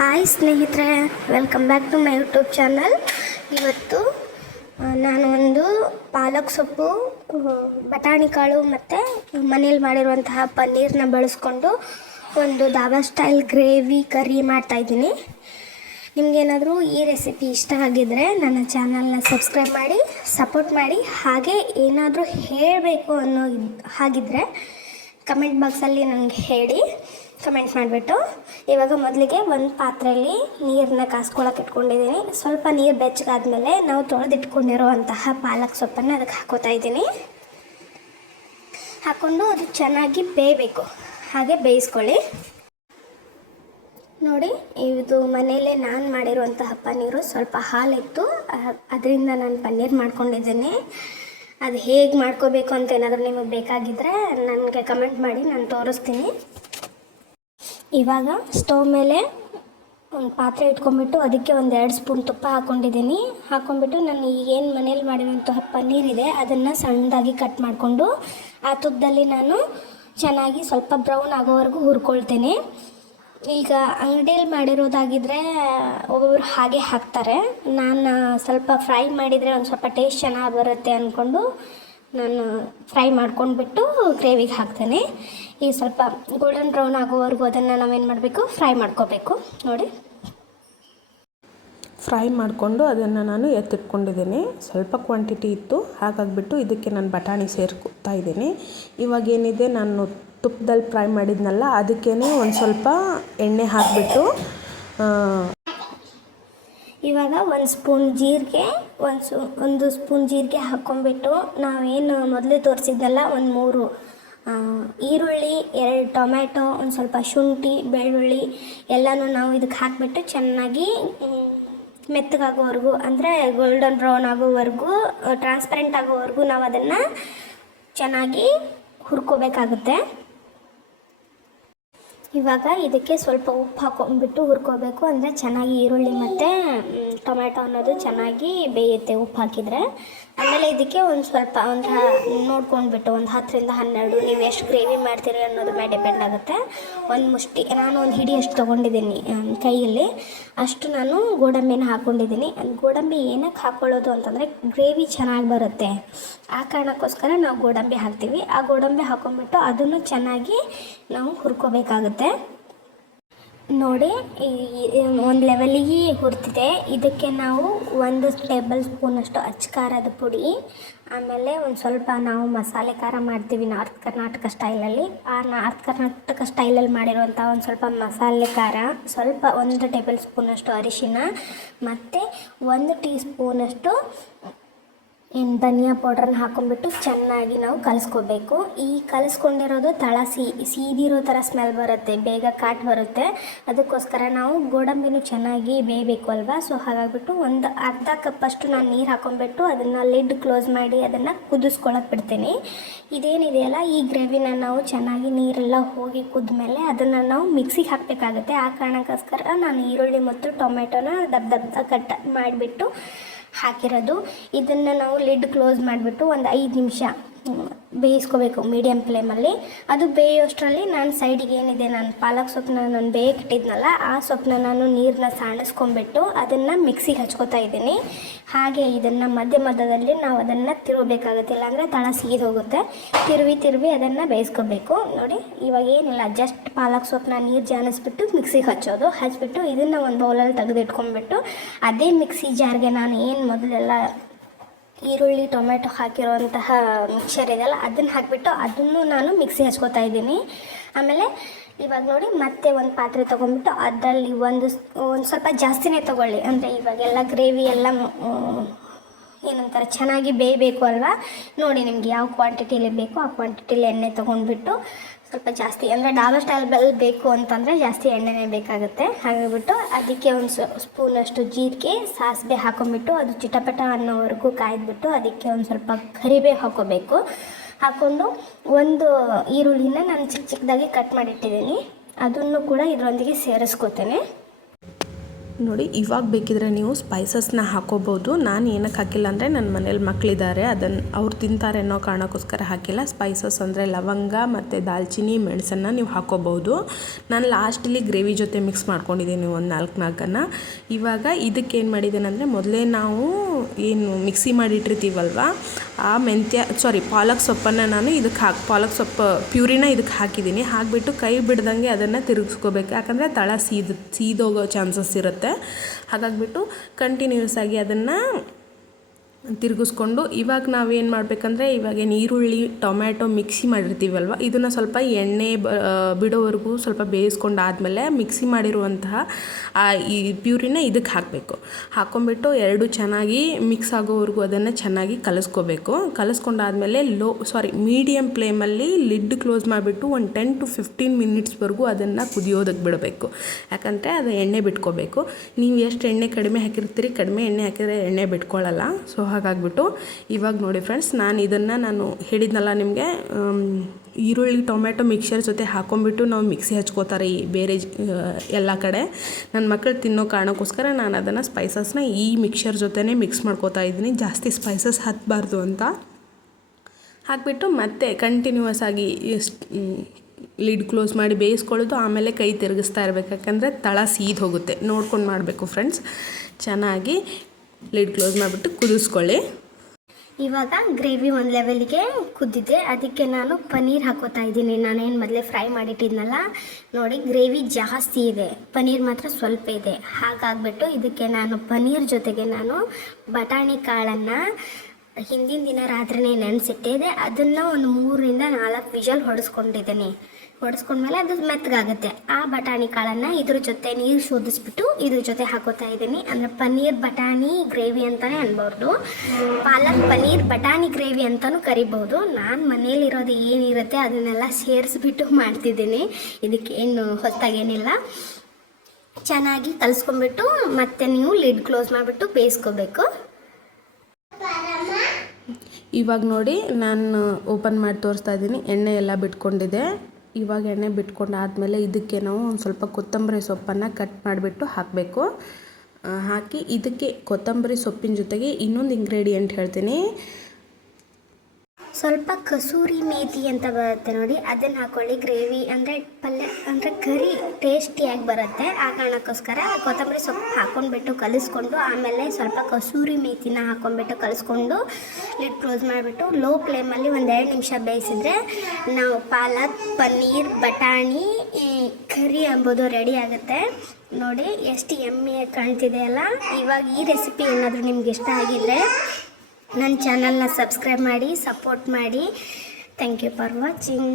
Hi ಸ್ನೇಹಿತರೆ welcome back to my YouTube channel ಇವತ್ತು ನಾನು ಒಂದು ಪಾಲಕ್ ಸೊಪ್ಪು ಬಟಾಣಿ ಕಾಳು ಮತ್ತು ಮನೇಲಿ ಮಾಡಿರುವಂತಹ ಪನ್ನೀರ್ನ ಬಳಸ್ಕೊಂಡು ಒಂದು ದಾಬಾ ಸ್ಟೈಲ್ ಗ್ರೇವಿ ಕರಿ ಮಾಡ್ತಾಯಿದ್ದೀನಿ ನಿಮಗೇನಾದರೂ ಈ ರೆಸಿಪಿ ಇಷ್ಟ ಆಗಿದ್ದರೆ ನನ್ನ ಚಾನಲ್ನ ಸಬ್ಸ್ಕ್ರೈಬ್ ಮಾಡಿ ಸಪೋರ್ಟ್ ಮಾಡಿ, ಹಾಗೆ ಏನಾದರೂ ಹೇಳಬೇಕು ಅನ್ನೋ ಹಾಗಿದ್ದರೆ ಕಮೆಂಟ್ ಬಾಕ್ಸಲ್ಲಿ ನನಗೆ ಹೇಳಿ. ಕಮೆಂಟ್ ಮಾಡಿಬಿಟ್ಟು. ಇವಾಗ ಮೊದಲಿಗೆ ಒಂದು ಪಾತ್ರೆಯಲ್ಲಿ ನೀರನ್ನ ಕಾಸ್ಕೊಳಕ್ಕೆ ಇಟ್ಕೊಂಡಿದ್ದೀನಿ. ಸ್ವಲ್ಪ ನೀರು ಬೆಚ್ಚಗಾದ್ಮೇಲೆ ನಾವು ತೊಳೆದಿಟ್ಕೊಂಡಿರುವಂತಹ ಪಾಲಕ್ ಸೊಪ್ಪನ್ನು ಅದಕ್ಕೆ ಹಾಕೋತಾ ಇದ್ದೀನಿ. ಹಾಕ್ಕೊಂಡು ಅದು ಚೆನ್ನಾಗಿ ಬೇಯಬೇಕು. ಹಾಗೆ ಬೇಯಿಸ್ಕೊಳ್ಳಿ. ನೋಡಿ, ಇದು ಮನೆಯಲ್ಲೇ ನಾನು ಮಾಡಿರುವಂತಹ ಪನ್ನೀರು ಸ್ವಲ್ಪ ಹಾಲಿತ್ತು. ಅದರಿಂದ ನಾನು ಪನ್ನೀರ್ ಮಾಡ್ಕೊಂಡಿದ್ದೀನಿ. ಅದು ಹೇಗೆ ಮಾಡ್ಕೋಬೇಕು ಅಂತ ಏನಾದರೂ ನಿಮಗೆ ಬೇಕಾಗಿದ್ದರೆ ನನಗೆ ಕಮೆಂಟ್ ಮಾಡಿ, ನಾನು ತೋರಿಸ್ತೀನಿ. ಇವಾಗ ಸ್ಟವ್ ಮೇಲೆ ಒಂದು ಪಾತ್ರೆ ಇಟ್ಕೊಂಡ್ಬಿಟ್ಟು ಅದಕ್ಕೆ ಒಂದು ಎರಡು ಸ್ಪೂನ್ ತುಪ್ಪ ಹಾಕ್ಕೊಂಡಿದ್ದೀನಿ. ಹಾಕ್ಕೊಂಡ್ಬಿಟ್ಟು ನಾನು ಏನು ಮನೇಲಿ ಮಾಡಿರುವಂತಹ ಪನ್ನೀರಿದೆ ಅದನ್ನು ಸಣ್ಣದಾಗಿ ಕಟ್ ಮಾಡಿಕೊಂಡು ಆ ತುಪ್ಪದಲ್ಲಿ ನಾನು ಚೆನ್ನಾಗಿ ಸ್ವಲ್ಪ ಬ್ರೌನ್ ಆಗೋವರೆಗೂ ಹುರ್ಕೊಳ್ತೇನೆ. ಈಗ ಅಂಗಡಿಯಲ್ಲಿ ಮಾಡಿರೋದಾಗಿದ್ದರೆ ಒಬ್ಬೊಬ್ರು ಹಾಗೆ ಹಾಕ್ತಾರೆ. ನಾನು ಸ್ವಲ್ಪ ಫ್ರೈ ಮಾಡಿದರೆ ಒಂದು ಸ್ವಲ್ಪ ಟೇಸ್ಟ್ ಚೆನ್ನಾಗಿ ಬರುತ್ತೆ ಅಂದ್ಕೊಂಡು ನಾನು ಫ್ರೈ ಮಾಡ್ಕೊಂಡ್ಬಿಟ್ಟು ಗ್ರೇವಿಗೆ ಹಾಕ್ತೇನೆ. ಈ ಸ್ವಲ್ಪ ಗೋಲ್ಡನ್ ಬ್ರೌನ್ ಆಗೋವರೆಗೂ ಅದನ್ನು ನಾವೇನು ಮಾಡಬೇಕು? ಫ್ರೈ ಮಾಡ್ಕೋಬೇಕು. ನೋಡಿ. ಫ್ರೈ ಮಾಡಿಕೊಂಡು ಅದನ್ನು ನಾನು ಎತ್ತಿಟ್ಕೊಂಡಿದ್ದೀನಿ. ಸ್ವಲ್ಪ ಕ್ವಾಂಟಿಟಿ ಇತ್ತು. ಹಾಗಾಗಿಬಿಟ್ಟು ಇದಕ್ಕೆ ನಾನು ಬಟಾಣಿ ಸೇರ್ಕೊತಾ ಇದ್ದೀನಿ. ಇವಾಗ ಏನಿದೆ? ನಾನು ತುಪ್ಪದಲ್ಲಿ ಫ್ರೈ ಮಾಡಿದ್ನಲ್ಲ ಅದಕ್ಕೇ ಒಂದು ಸ್ವಲ್ಪ ಎಣ್ಣೆ ಹಾಕಿಬಿಟ್ಟು ಇವಾಗ ಒಂದು ಸ್ಪೂನ್ ಜೀರಿಗೆ, ಒಂದು ಸು ಒಂದು ಸ್ಪೂನ್ ಜೀರಿಗೆ ಹಾಕ್ಕೊಂಬಿಟ್ಟು ನಾವೇನು ಮೊದಲೇ ತೋರಿಸಿದ್ದಲ್ಲ ಒಂದು ಮೂರು ಈರುಳ್ಳಿ, ಎರಡು ಟೊಮ್ಯಾಟೊ, ಒಂದು ಸ್ವಲ್ಪ ಶುಂಠಿ, ಬೆಳ್ಳುಳ್ಳಿ ಎಲ್ಲನೂ ನಾವು ಇದಕ್ಕೆ ಹಾಕಿಬಿಟ್ಟು ಚೆನ್ನಾಗಿ ಮೆತ್ತಗಾಗೋವರೆಗೂ, ಅಂದರೆ ಗೋಲ್ಡನ್ ಬ್ರೌನ್ ಆಗೋವರೆಗೂ ಟ್ರಾನ್ಸ್ಪರೆಂಟ್ ಆಗೋವರೆಗೂ ನಾವು ಅದನ್ನು ಚೆನ್ನಾಗಿ ಹುರ್ಕೋಬೇಕಾಗುತ್ತೆ. ಇವಾಗ ಇದಕ್ಕೆ ಸ್ವಲ್ಪ ಉಪ್ಪು ಹಾಕೊಂಡ್ಬಿಟ್ಟು ಹುರ್ಕೋಬೇಕು. ಅಂದರೆ ಚೆನ್ನಾಗಿ ಈರುಳ್ಳಿ ಮತ್ತು ಟೊಮ್ಯಾಟೊ ಅನ್ನೋದು ಚೆನ್ನಾಗಿ ಬೇಯುತ್ತೆ ಉಪ್ಪು ಹಾಕಿದರೆ. ಆಮೇಲೆ ಇದಕ್ಕೆ ಒಂದು ಸ್ವಲ್ಪ ಒಂದು ನೋಡ್ಕೊಂಡ್ಬಿಟ್ಟು ಒಂದು ಹತ್ತರಿಂದ ಹನ್ನೆರಡು ನೀವು ಎಷ್ಟು ಗ್ರೇವಿ ಮಾಡ್ತೀರಿ ಅನ್ನೋದ್ರ ಮೇಲೆ ಡಿಪೆಂಡ್ ಆಗುತ್ತೆ. ಒಂದು ಮುಷ್ಟಿ, ನಾನು ಒಂದು ಹಿಡಿ ಅಷ್ಟು ತೊಗೊಂಡಿದ್ದೀನಿ ಕೈಯಲ್ಲಿ. ಅಷ್ಟು ನಾನು ಗೋಡಂಬಿನ ಹಾಕ್ಕೊಂಡಿದ್ದೀನಿ ಗೋಡಂಬಿ ಏನಕ್ಕೆ ಹಾಕ್ಕೊಳ್ಳೋದು ಅಂತಂದರೆ ಗ್ರೇವಿ ಚೆನ್ನಾಗಿ ಬರುತ್ತೆ. ಆ ಕಾರಣಕ್ಕೋಸ್ಕರ ನಾವು ಗೋಡಂಬಿ ಹಾಕ್ತೀವಿ. ಆ ಗೋಡಂಬಿ ಹಾಕೊಂಡ್ಬಿಟ್ಟು ಅದನ್ನು ಚೆನ್ನಾಗಿ ನಾವು ಹುರ್ಕೋಬೇಕಾಗುತ್ತೆ. ನೋಡಿ ಒಂದು ಲೆವೆಲಿಗೆ ಹುರ್ತಿದೆ. ಇದಕ್ಕೆ ನಾವು ಒಂದು ಟೇಬಲ್ ಸ್ಪೂನಷ್ಟು ಅಚ್ಚ ಖಾರದ ಪುಡಿ, ಆಮೇಲೆ ಒಂದು ಸ್ವಲ್ಪ ನಾವು ಮಸಾಲೆ ಖಾರ ಮಾಡ್ತೀವಿ ನಾರ್ತ್ ಕರ್ನಾಟಕ ಸ್ಟೈಲಲ್ಲಿ ಆ ನಾರ್ತ್ ಕರ್ನಾಟಕ ಸ್ಟೈಲಲ್ಲಿ ಮಾಡಿರುವಂಥ ಒಂದು ಸ್ವಲ್ಪ ಮಸಾಲೆ ಖಾರ, ಸ್ವಲ್ಪ ಒಂದು ಟೇಬಲ್ ಸ್ಪೂನಷ್ಟು ಅರಿಶಿನ, ಮತ್ತು ಒಂದು ಟೀ ಸ್ಪೂನಷ್ಟು ಏನು ಧನಿಯಾ ಪೌಡ್ರನ್ನ ಹಾಕೊಂಡ್ಬಿಟ್ಟು ಚೆನ್ನಾಗಿ ನಾವು ಕಲಿಸ್ಕೋಬೇಕು. ಈ ಕಲಿಸ್ಕೊಂಡಿರೋದು ತಳ ಸಿ, ಸೀದಿರೋ ಥರ ಸ್ಮೆಲ್ ಬರುತ್ತೆ, ಬೇಗ ಕಾಟ್ ಬರುತ್ತೆ. ಅದಕ್ಕೋಸ್ಕರ ನಾವು ಗೋಡಂಬಿನೂ ಚೆನ್ನಾಗಿ ಬೇಯಬೇಕು ಅಲ್ವಾ? ಸೊ, ಹಾಗಾಗ್ಬಿಟ್ಟು ಒಂದು ಅರ್ಧ ಕಪ್ಪಷ್ಟು ನಾನು ನೀರು ಹಾಕೊಂಡ್ಬಿಟ್ಟು ಅದನ್ನು ಲಿಡ್ ಕ್ಲೋಸ್ ಮಾಡಿ ಅದನ್ನು ಕುದಿಸ್ಕೊಳಕ್ಕೆ ಬಿಡ್ತೀನಿ. ಇದೇನಿದೆಯಲ್ಲ ಈ ಗ್ರೇವಿನ ನಾವು ಚೆನ್ನಾಗಿ ನೀರೆಲ್ಲ ಹೋಗಿ ಕುದ್ಮೇಲೆ ಅದನ್ನು ನಾವು ಮಿಕ್ಸಿಗೆ ಹಾಕಬೇಕಾಗುತ್ತೆ. ಆ ಕಾರಣಕ್ಕೋಸ್ಕರ ನಾನು ಈರುಳ್ಳಿ ಮತ್ತು ಟೊಮೆಟೊನ ದಬ್ ದಪ್ಪ ಕಟ್ ಮಾಡಿಬಿಟ್ಟು ಹಾಕಿರೋದು. ಇದನ್ನು ನಾವು ಲಿಡ್ ಕ್ಲೋಸ್ ಮಾಡಿಬಿಟ್ಟು ಒಂದು ಐದು ನಿಮಿಷ ಬೇಯಿಸ್ಕೋಬೇಕು ಮೀಡಿಯಮ್ ಫ್ಲೇಮಲ್ಲಿ ಅದು ಬೇಯೋಷ್ಟರಲ್ಲಿ ನಾನು ಸೈಡಿಗೆ ಏನಿದೆ, ನಾನು ಪಾಲಕ್ ಸೊಪ್ಪನ್ನ ನಾನು ಬೇಯಕ್ಕಿಟ್ಟಿದ್ನಲ್ಲ ಆ ಸೊಪ್ಪನ್ನ ನಾನು ನೀರನ್ನ ಸಾಣಿಸ್ಕೊಂಡ್ಬಿಟ್ಟು ಅದನ್ನು ಮಿಕ್ಸಿಗೆ ಹಚ್ಕೋತಾ ಇದ್ದೀನಿ. ಹಾಗೆ ಇದನ್ನು ಮಧ್ಯ ಮಧ್ಯದಲ್ಲಿ ನಾವು ಅದನ್ನು ತಿರುಗಬೇಕಾಗುತ್ತೆ, ಇಲ್ಲಾಂದರೆ ತಳ ಸೀದು ಹೋಗುತ್ತೆ. ತಿರುವಿ ತಿರುವಿ ಅದನ್ನು ಬೇಯಿಸ್ಕೋಬೇಕು. ನೋಡಿ, ಇವಾಗ ಏನಿಲ್ಲ ಜಸ್ಟ್ ಪಾಲಕ್ ಸೊಪ್ಪನ್ನ ನೀರು ಜಾನಿಸ್ಬಿಟ್ಟು ಮಿಕ್ಸಿಗೆ ಹಚ್ಚೋದು. ಹಚ್ಚಿಬಿಟ್ಟು ಇದನ್ನು ಒಂದು ಬೌಲಲ್ಲಿ ತೆಗೆದಿಟ್ಕೊಂಡ್ಬಿಟ್ಟು, ಅದೇ ಮಿಕ್ಸಿ ಜಾರ್ಗೆ ನಾನು ಏನು ಮೊದಲೆಲ್ಲ ಈರುಳ್ಳಿ, ಟೊಮೆಟೊ ಹಾಕಿರುವಂತಹ ಮಿಕ್ಸರ್ ಇದೆಯಲ್ಲ, ಅದನ್ನು ಹಾಕಿಬಿಟ್ಟು ಅದನ್ನು ನಾನು ಮಿಕ್ಸಿ ಹಚ್ಕೋತಾ ಇದ್ದೀನಿ. ಆಮೇಲೆ ಇವಾಗ ನೋಡಿ, ಮತ್ತೆ ಒಂದು ಪಾತ್ರೆ ತೊಗೊಂಡ್ಬಿಟ್ಟು ಅದರಲ್ಲಿ ಒಂದು ಒಂದು ಸ್ವಲ್ಪ ಜಾಸ್ತಿನೇ ತೊಗೊಳ್ಳಿ. ಅಂದರೆ ಇವಾಗೆಲ್ಲ ಗ್ರೇವಿ ಎಲ್ಲ ಏನಂತಾರೆ, ಚೆನ್ನಾಗಿ ಬೇಯಬೇಕು ಅಲ್ವಾ? ನೋಡಿ ನಿಮ್ಗೆ ಯಾವ ಕ್ವಾಂಟಿಟಿಲಿ ಬೇಕೋ ಆ ಕ್ವಾಂಟಿಟಿಲಿ ಎಣ್ಣೆ ತೊಗೊಂಡ್ಬಿಟ್ಟು ಸ್ವಲ್ಪ ಜಾಸ್ತಿ, ಅಂದರೆ ಡಾಬರ್ ಸ್ಟೈಲ್ ಬೇಕು ಅಂತಂದರೆ ಜಾಸ್ತಿ ಎಣ್ಣೆನೇ ಬೇಕಾಗುತ್ತೆ. ಹಾಗಾಗ್ಬಿಟ್ಟು ಅದಕ್ಕೆ ಒಂದು ಸ್ಪೂನಷ್ಟು ಜೀರಿಗೆ, ಸಾಸಿವೆ ಹಾಕೊಂಡ್ಬಿಟ್ಟು ಅದು ಚಿಟಪಟ ಅನ್ನೋವರೆಗೂ ಕಾಯ್ದುಬಿಟ್ಟು ಅದಕ್ಕೆ ಒಂದು ಸ್ವಲ್ಪ ಕರಿಬೇವು ಹಾಕೋಬೇಕು. ಹಾಕ್ಕೊಂಡು ಒಂದು ಈರುಳ್ಳಿನ ನಾನು ಚಿಕ್ಕ ಚಿಕ್ಕದಾಗಿ ಕಟ್ ಮಾಡಿಟ್ಟಿದ್ದೀನಿ. ಅದನ್ನು ಕೂಡ ಇದರೊಂದಿಗೆ ಸೇರಿಸ್ಕೋತೇನೆ. ನೋಡಿ, ಇವಾಗ ಬೇಕಿದ್ರೆ ನೀವು ಸ್ಪೈಸಸ್ನ ಹಾಕೋಬೋದು. ನಾನು ಏನಕ್ಕೆ ಹಾಕಿಲ್ಲ ಅಂದರೆ ನನ್ನ ಮನೇಲಿ ಮಕ್ಕಳಿದ್ದಾರೆ ಅದನ್ನು ಅವ್ರು ತಿಂತಾರೆ ಅನ್ನೋ ಕಾರಣಕ್ಕೋಸ್ಕರ ಹಾಕಿಲ್ಲ. ಸ್ಪೈಸಸ್ ಅಂದರೆ ಲವಂಗ ಮತ್ತು ದಾಲ್ಚಿನ್ನಿ ಮೆಣಸನ್ನು ನೀವು ಹಾಕೋಬೋದು. ನಾನು ಲಾಸ್ಟಲ್ಲಿ ಗ್ರೇವಿ ಜೊತೆ ಮಿಕ್ಸ್ ಮಾಡ್ಕೊಂಡಿದ್ದೀನಿ ಒಂದು ನಾಲ್ಕು ನಾಲ್ಕನ್ನು. ಇವಾಗ ಇದಕ್ಕೆ ಏನು ಮಾಡಿದ್ದೇನೆ ಮೊದಲೇ ನಾವು ಏನು ಮಿಕ್ಸಿ ಮಾಡಿಟ್ಟಿರ್ತೀವಲ್ವ, ಆ ಮೆಂತ್ಯ ಸಾರಿ ಪಾಲಕ್ ಸೊಪ್ಪನ್ನು ನಾನು ಇದಕ್ಕೆ ಹಾಕಿ, ಪಾಲಕ್ ಸೊಪ್ಪು ಪ್ಯೂರಿನ ಇದಕ್ಕೆ ಹಾಕಿದ್ದೀನಿ. ಹಾಕಿಬಿಟ್ಟು ಕೈ ಬಿಡ್ದಂಗೆ ಅದನ್ನು ತಿರುಗಿಸ್ಕೋಬೇಕು. ಯಾಕಂದರೆ ತಳ ಸೀದ, ಸೀದೋಗೋ ಚಾನ್ಸಸ್ ಇರುತ್ತೆ. ಹಾಗಾಗಿಬಿಟ್ಟು ಕಂಟಿನ್ಯೂಸ್ ಆಗಿ ಅದನ್ನು ತಿರುಗಿಸ್ಕೊಂಡು ಇವಾಗ ನಾವೇನು ಮಾಡಬೇಕಂದ್ರೆ ಇವಾಗ ಈರುಳ್ಳಿ ಟೊಮ್ಯಾಟೊ ಮಿಕ್ಸಿ ಮಾಡಿರ್ತೀವಲ್ವ? ಇದನ್ನು ಸ್ವಲ್ಪ ಎಣ್ಣೆ ಬ ಬಿಡೋವರೆಗೂ ಸ್ವಲ್ಪ ಬೇಯಿಸ್ಕೊಂಡಾದ್ಮೇಲೆ ಮಿಕ್ಸಿ ಮಾಡಿರುವಂತಹ ಈ ಪ್ಯೂರಿನ ಇದಕ್ಕೆ ಹಾಕಬೇಕು. ಹಾಕ್ಕೊಂಬಿಟ್ಟು ಎರಡು ಚೆನ್ನಾಗಿ ಮಿಕ್ಸ್ ಆಗೋವರೆಗೂ ಅದನ್ನು ಚೆನ್ನಾಗಿ ಕಲಿಸ್ಕೋಬೇಕು. ಕಲಿಸ್ಕೊಂಡಾದಮೇಲೆ ಲೋ, ಸಾರಿ ಮೀಡಿಯಮ್ ಫ್ಲೇಮಲ್ಲಿ ಲಿಡ್ ಕ್ಲೋಸ್ ಮಾಡಿಬಿಟ್ಟು ಒಂದು ಟೆನ್ ಟು ಫಿಫ್ಟೀನ್ ಮಿನಿಟ್ಸ್ವರೆಗೂ ಅದನ್ನು ಕುದಿಯೋದಕ್ಕೆ ಬಿಡಬೇಕು. ಯಾಕಂದರೆ ಅದು ಎಣ್ಣೆ ಬಿಟ್ಕೋಬೇಕು. ನೀವು ಎಷ್ಟು ಎಣ್ಣೆ ಕಡಿಮೆ ಹಾಕಿರ್ತೀರಿ, ಕಡಿಮೆ ಎಣ್ಣೆ ಹಾಕಿದರೆ ಎಣ್ಣೆ ಬಿಟ್ಕೊಳ್ಳಲ್ಲ ಸೊ ಹಾಗಾಗ್ಬಿಟ್ಟು ಇವಾಗ ನೋಡಿ ಫ್ರೆಂಡ್ಸ್ ನಾನು ಇದನ್ನು ನಾನು ಹೇಳಿದ್ನಲ್ಲ ನಿಮಗೆ ಈರುಳ್ಳಿ ಟೊಮೆಟೊ ಮಿಕ್ಸರ್ ಜೊತೆ ಹಾಕೊಂಡ್ಬಿಟ್ಟು ನಾವು ಮಿಕ್ಸಿ ಹಚ್ಕೋತಾರೆ ಈ ಬೇರೆ ಎಲ್ಲ ಕಡೆ. ನನ್ನ ಮಕ್ಕಳು ತಿನ್ನೋ ಕಾರಣಕ್ಕೋಸ್ಕರ ನಾನು ಅದನ್ನು ಸ್ಪೈಸಸ್ನ ಈ ಮಿಕ್ಸರ್ ಜೊತೆನೇ ಮಿಕ್ಸ್ ಮಾಡ್ಕೋತಾ ಇದ್ದೀನಿ. ಜಾಸ್ತಿ ಸ್ಪೈಸಸ್ ಹತ್ತಬಾರ್ದು ಅಂತ. ಹಾಕಿಬಿಟ್ಟು ಮತ್ತೆ ಕಂಟಿನ್ಯೂಸ್ ಆಗಿ ಲಿಡ್ ಕ್ಲೋಸ್ ಮಾಡಿ ಬೇಯಿಸ್ಕೊಳ್ಳೋದು, ಆಮೇಲೆ ಕೈ ತಿರುಗಿಸ್ತಾ ಇರಬೇಕು. ಯಾಕಂದರೆ ತಳ ಸೀದ್ ಹೋಗುತ್ತೆ. ನೋಡ್ಕೊಂಡು ಮಾಡಬೇಕು ಫ್ರೆಂಡ್ಸ್ ಚೆನ್ನಾಗಿ ಲಿಡ್ ಕ್ಲೋಸ್ ಮಾಡಿಬಿಟ್ಟು ಕುದಿಸ್ಕೊಳ್ಳಿ. ಇವಾಗ ಗ್ರೇವಿ ಒಂದು ಲೆವೆಲ್ಗೆ ಕುದ್ದಿದೆ. ಅದಕ್ಕೆ ನಾನು ಪನ್ನೀರ್ ಹಾಕೋತಾ ಇದ್ದೀನಿ. ನಾನೇನು ಮೊದಲೇ ಫ್ರೈ ಮಾಡಿಟ್ಟಿದ್ನಲ್ಲ, ನೋಡಿ ಗ್ರೇವಿ ಜಾಸ್ತಿ ಇದೆ. ಪನ್ನೀರ್ ಮಾತ್ರ ಸ್ವಲ್ಪ ಇದೆ. ಹಾಗಾಗ್ಬಿಟ್ಟು ಇದಕ್ಕೆ ನಾನು ಪನ್ನೀರ್ ಜೊತೆಗೆ ನಾನು ಬಟಾಣಿ ಕಾಳನ್ನು ಹಿಂದಿನ ದಿನ ರಾತ್ರಿನೇ ನೆನೆಸಿಟ್ಟಿದೆ ಅದನ್ನು ಒಂದು ಮೂರರಿಂದ ನಾಲ್ಕು ವಿಜಲ್ ಹೊಡೆಸ್ಕೊಂಡಿದ್ದೀನಿ. ಹೊಡೆಸ್ಕೊಂಡ್ಮೇಲೆ ಅದು ಮೆತ್ತಗಾಗುತ್ತೆ. ಆ ಬಟಾಣಿ ಕಾಳನ್ನು ಇದ್ರ ಜೊತೆ ನೀರು ಶೋಧಿಸ್ಬಿಟ್ಟು ಇದ್ರ ಜೊತೆ ಹಾಕೋತಾ ಇದ್ದೀನಿ. ಅಂದರೆ ಪನ್ನೀರ್ ಬಟಾಣಿ ಗ್ರೇವಿ ಅಂತಲೇ ಅನ್ಬೋದು ಪಾಲಕ್, ಪನ್ನೀರ್, ಬಟಾಣಿ ಗ್ರೇವಿ ಅಂತಲೂ ಕರಿಬೋದು ನಾನು ಮನೇಲಿರೋದು ಏನಿರುತ್ತೆ ಅದನ್ನೆಲ್ಲ ಸೇರಿಸ್ಬಿಟ್ಟು ಮಾಡ್ತಿದ್ದೀನಿ. ಇದಕ್ಕೆ ಏನು ಹೊಸದಾಗೇನಿಲ್ಲ ಚೆನ್ನಾಗಿ ಕಲಿಸ್ಕೊಂಡ್ಬಿಟ್ಟು ಮತ್ತೆ ನೀವು ಲಿಡ್ ಕ್ಲೋಸ್ ಮಾಡಿಬಿಟ್ಟು ಬೇಯಿಸ್ಕೋಬೇಕು. ಇವಾಗ ನೋಡಿ ನಾನು ಓಪನ್ ಮಾಡಿ ತೋರಿಸ್ತಾ ಇದ್ದೀನಿ. ಎಣ್ಣೆ ಎಲ್ಲ ಬಿಟ್ಕೊಂಡಿದೆ ಇವಾಗ ಎಣ್ಣೆ ಬಿಟ್ಕೊಂಡಾದ್ಮೇಲೆ ಇದಕ್ಕೆ ನಾವು ಒಂದು ಸ್ವಲ್ಪ ಕೊತ್ತಂಬರಿ ಸೊಪ್ಪನ್ನು ಕಟ್ ಮಾಡಿಬಿಟ್ಟು ಹಾಕಬೇಕು. ಹಾಕಿ ಇದಕ್ಕೆ ಕೊತ್ತಂಬರಿ ಸೊಪ್ಪಿನ ಜೊತೆಗೆ ಇನ್ನೊಂದು ಇಂಗ್ರೀಡಿಯೆಂಟ್ ಹೇಳ್ತೀನಿ. ಸ್ವಲ್ಪ ಕಸೂರಿ ಮೇಥಿ ಅಂತ ಬರುತ್ತೆ ನೋಡಿ. ಅದನ್ನು ಹಾಕೊಳ್ಳಿ. ಗ್ರೇವಿ ಅಂದರೆ ಪಲ್ಯ ಅಂದರೆ ಕರಿ ಟೇಸ್ಟಿಯಾಗಿ ಬರುತ್ತೆ. ಆ ಕಾರಣಕ್ಕೋಸ್ಕರ ಕೊತ್ತಂಬರಿ ಸೊಪ್ಪು ಹಾಕ್ಕೊಂಡ್ಬಿಟ್ಟು ಕಲಿಸ್ಕೊಂಡು ಆಮೇಲೆ ಸ್ವಲ್ಪ ಕಸೂರಿ ಮೇಥಿನ ಹಾಕ್ಕೊಂಡ್ಬಿಟ್ಟು ಕಲಿಸ್ಕೊಂಡು ಲಿಡ್ ಕ್ಲೋಸ್ ಮಾಡಿಬಿಟ್ಟು ಲೋ ಫ್ಲೇಮಲ್ಲಿ ಒಂದೆರಡು ನಿಮಿಷ ಬೇಯಿಸಿದ್ರೆ ನಾವು ಪಾಲಕ್, ಪನ್ನೀರ್, ಬಟಾಣಿ ಕರಿ ಎಂಬುದು ರೆಡಿ ಆಗುತ್ತೆ. ನೋಡಿ, ಎಷ್ಟು ಎಮ್ಮೆ ಕಾಣ್ತಿದೆ ಅಲ್ಲ. ಇವಾಗ ಈ ರೆಸಿಪಿ ಏನಾದರೂ ನಿಮ್ಗೆ ಇಷ್ಟ ಆಗಿದ್ರೆ ನನ್ನ ಚಾನಲ್ನ ಸಬ್ಸ್ಕ್ರೈಬ್ ಮಾಡಿ ಸಪೋರ್ಟ್ ಮಾಡಿ. Thank you for watching